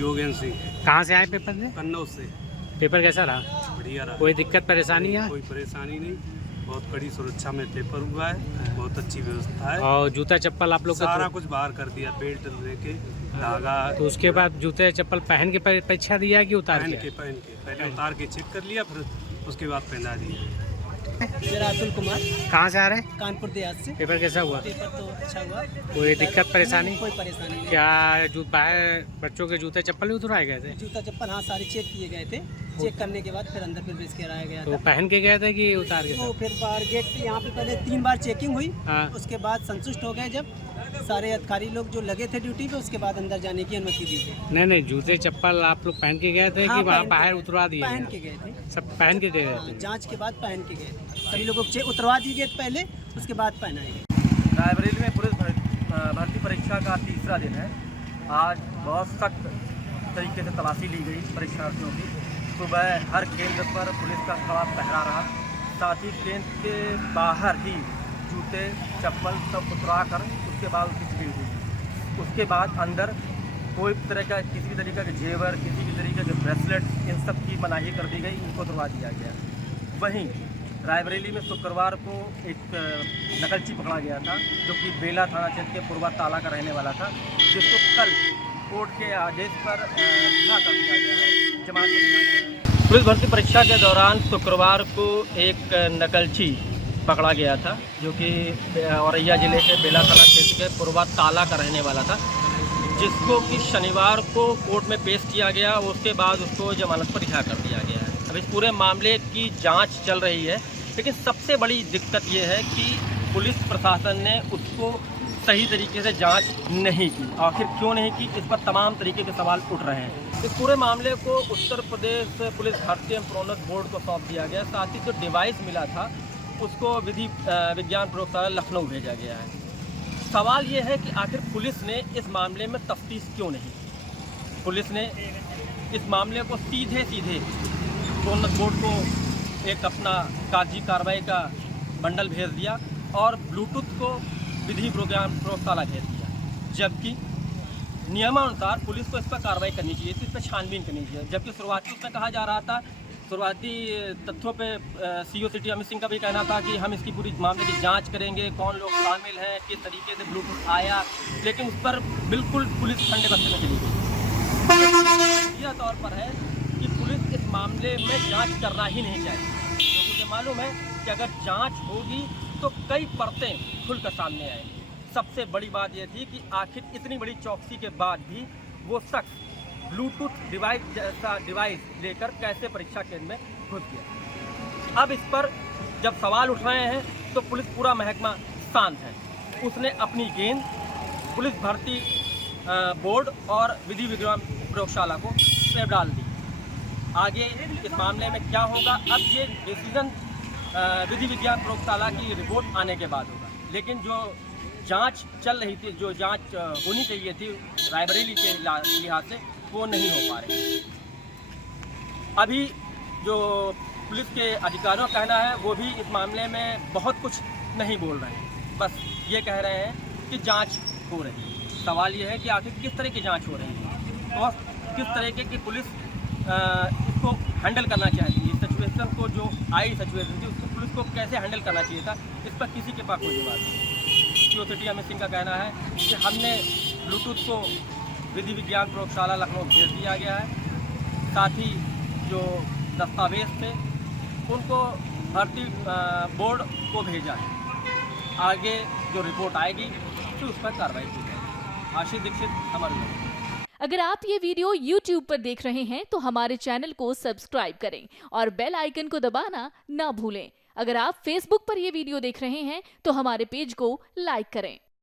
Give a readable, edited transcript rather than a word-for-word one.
योगेंद्र सिंह। कहाँ से आए पेपर में? कन्नौज से। पेपर कैसा रहा? बढ़िया रहा। कोई दिक्कत परेशानी है? कोई परेशानी नहीं, बहुत कड़ी सुरक्षा में पेपर हुआ है, बहुत अच्छी व्यवस्था है। और जूता चप्पल आप लोग सारा कुछ बाहर कर दिया, बेल्ट लेके धागा। तो उसके बाद जूते चप्पल पहन के परीक्षा दिया कि उतार के? पहन के पहले उतार के चेक कर लिया, फिर उसके बाद पहना दिया। मेरा अतुल कुमार। कहाँ से आ रहे हैं? कानपुर देहात से। पेपर कैसा हुआ? पेपर तो अच्छा हुआ। कोई दिक्कत परेशानी? कोई परेशानी नहीं। क्या बाहर बच्चों के जूते चप्पल भी उतराए गए थे? जूता चप्पल हाँ सारे चेक किए गए थे। चेक करने के बाद फिर अंदर प्रवेश कराया गया तो था। पहन के गए थे कि उतार के? तो फिर बाहर गेट पे यहाँ पे पहले 3 बार चेकिंग हुई। हाँ। उसके बाद संतुष्ट हो गए जब सारे अधिकारी लोग जो लगे थे ड्यूटी पे, उसके बाद अंदर जाने की अनुमति दी गई। नहीं, जूते चप्पल आप लोग पहन के गए थे कि वहाँ बाहर उतरवा दिए? पहन के गए थे। सब पहन के दे रहे थे? जाँच के बाद पहन के गए थे। सभी लोगों को उतरवा दिए गए पहले, उसके बाद पहनाए गए। रायबरेली में पुलिस भर्ती परीक्षा का तीसरा दिन है। आज बहुत सख्त तरीके से तलाशी ली गई परीक्षार्थियों की। सुबह हर केंद्र पर पुलिस का कड़ा पहरा रहा, साथ ही केंद्र के बाहर ही जूते चप्पल सब उतरा कर उसके बाद उसकी स्पीड हुई। उसके बाद अंदर कोई तरह का किसी भी तरीके के जेवर, किसी भी तरीके के ब्रेसलेट, इन सब की मनाही कर दी गई, इनको उतरवा दिया गया। वहीं रायबरेली में शुक्रवार को एक नकलची पकड़ा गया था, जो कि बेला थाना क्षेत्र के पूर्वा ताला का रहने वाला था, जिसको कल कोर्ट के आदेश पर रिहा कर दिया गया है, जमानत पर दिया गया है। पुलिस भर्ती परीक्षा के दौरान शुक्रवार को एक नकलची पकड़ा गया था, जो कि औरैया जिले के बेला थाना क्षेत्र के पूर्वा ताला का रहने वाला था, जिसको कि शनिवार को कोर्ट में पेश किया गया। उसके बाद उसको जमानत पर रिहा कर दिया गया है। अब इस पूरे मामले की जांच चल रही है, लेकिन सबसे बड़ी दिक्कत ये है कि पुलिस प्रशासन ने उसको सही तरीके से जांच नहीं की। आखिर क्यों नहीं की, इस पर तमाम तरीके के सवाल उठ रहे हैं। इस पूरे मामले को उत्तर प्रदेश पुलिस भर्ती एवं प्रोन्नत बोर्ड को सौंप दिया गया। साथ ही जो डिवाइस मिला था उसको विधि विज्ञान प्रयोगशाला लखनऊ भेजा गया है। सवाल ये है कि आखिर पुलिस ने इस मामले में तफ्तीश क्यों नहीं की? पुलिस ने इस मामले को सीधे प्रोन्नत बोर्ड को एक अपना कागजी कार्रवाई का बंडल भेज दिया और ब्लूटूथ को विधि विज्ञान प्रयोगशाला भेज दिया, जबकि नियमानुसार पुलिस को इस पर कार्रवाई करनी चाहिए थी, इस पर छानबीन करनी चाहिए। जबकि शुरुआती उसमें कहा जा रहा था, शुरुआती तथ्यों पे CO सिटी अमित सिंह का भी कहना था कि हम इसकी पूरी मामले की जांच करेंगे, कौन लोग शामिल हैं, किस तरीके से ब्लूटूथ आया, लेकिन उस पर बिल्कुल पुलिस ठंडे बस्ते में चली गई। यह तौर पर है कि पुलिस इस मामले में जांच करना ही नहीं चाहिए, क्योंकि मुझे मालूम है कि अगर जांच होगी तो कई परतें खुलकर सामने आएंगी। सबसे बड़ी बात यह थी कि आखिर इतनी बड़ी चौकसी के बाद भी वो शख्स ब्लूटूथ डिवाइस जैसा डिवाइस लेकर कैसे परीक्षा केंद्र में घुस गया। अब इस पर जब सवाल उठ रहे हैं तो पुलिस पूरा महकमा शांत है। उसने अपनी गेंद पुलिस भर्ती बोर्ड और विधि विज्ञान प्रयोगशाला को सेब डाल दी। आगे इस मामले में क्या होगा, अब ये डिसीजन विधि विज्ञान प्रयोगशाला की रिपोर्ट आने के बाद होगा। लेकिन जो जांच चल रही थी, जो जांच होनी चाहिए थी रायबरेली के लिहाज से, वो नहीं हो पा रही। अभी जो पुलिस के अधिकारियों का कहना है, वो भी इस मामले में बहुत कुछ नहीं बोल रहे हैं, बस ये कह रहे हैं कि जांच हो रही है। सवाल ये है कि आखिर किस तरह की जांच हो रही है और किस तरीके की पुलिस इसको हैंडल करना चाहती है। इस सिचुएशन को, जो आई सिचुएशन थी, उसको पुलिस को कैसे हैंडल करना चाहिए था, इस पर किसी के पास कोई जवाब नहीं। CO सिटी अमित सिंह का कहना है कि हमने ब्लूटूथ को विधि विज्ञान प्रयोगशाला लखनऊ भेज दिया गया है। साथ ही जो दस्तावेज थे उनको भर्ती बोर्ड को भेजा है। आगे जो रिपोर्ट आएगी तो उस पर कार्रवाई की जाएगी। आशीष दीक्षित, हमारे। अगर आप ये वीडियो YouTube पर देख रहे हैं तो हमारे चैनल को सब्सक्राइब करें और बेल आइकन को दबाना ना भूलें। अगर आप Facebook पर ये वीडियो देख रहे हैं तो हमारे पेज को लाइक करें।